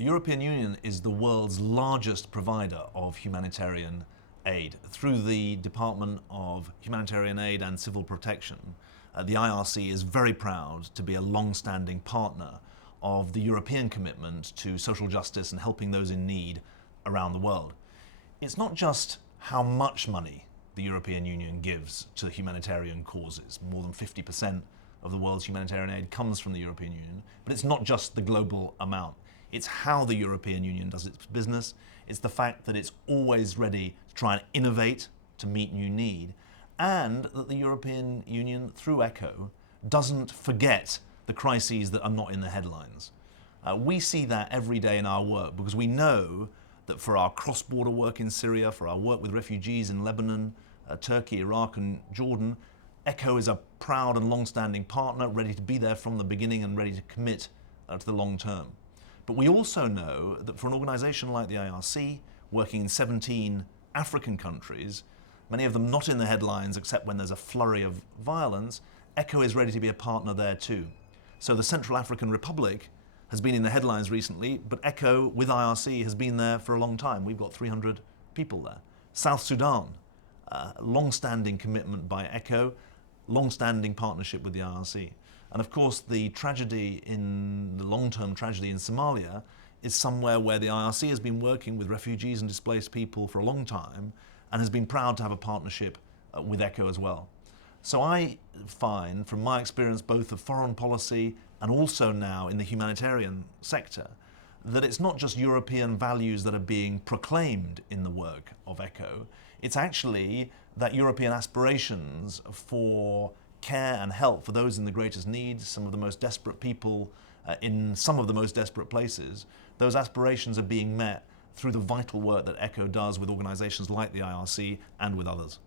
The European Union is the world's largest provider of humanitarian aid. Through the Department of Humanitarian Aid and Civil Protection, the IRC is very proud to be a long-standing partner of the European commitment to social justice and helping those in need around the world. It's not just how much money the European Union gives to humanitarian causes. More than 50% of the world's humanitarian aid comes from the European Union, but it's not just the global amount. It's how the European Union does its business. It's the fact that it's always ready to try and innovate to meet new need, and that the European Union, through ECHO, doesn't forget the crises that are not in the headlines. We see that every day in our work because we know that for our cross-border work in Syria, for our work with refugees in Lebanon, Turkey, Iraq and Jordan, ECHO is a proud and long-standing partner, ready to be there from the beginning and ready to commit to the long term. But we also know that for an organisation like the IRC, working in 17 African countries, many of them not in the headlines except when there's a flurry of violence, ECHO is ready to be a partner there too. So the Central African Republic has been in the headlines recently, but ECHO with IRC has been there for a long time. We've got 300 people there. South Sudan, long-standing commitment by ECHO, long-standing partnership with the IRC. And of course, the long-term tragedy in Somalia is somewhere where the IRC has been working with refugees and displaced people for a long time and has been proud to have a partnership with ECHO as well. So I find, from my experience both of foreign policy and also now in the humanitarian sector, that it's not just European values that are being proclaimed in the work of ECHO, it's actually that European aspirations for care and help for those in the greatest need, some of the most desperate people in some of the most desperate places, those aspirations are being met through the vital work that ECHO does with organisations like the IRC and with others.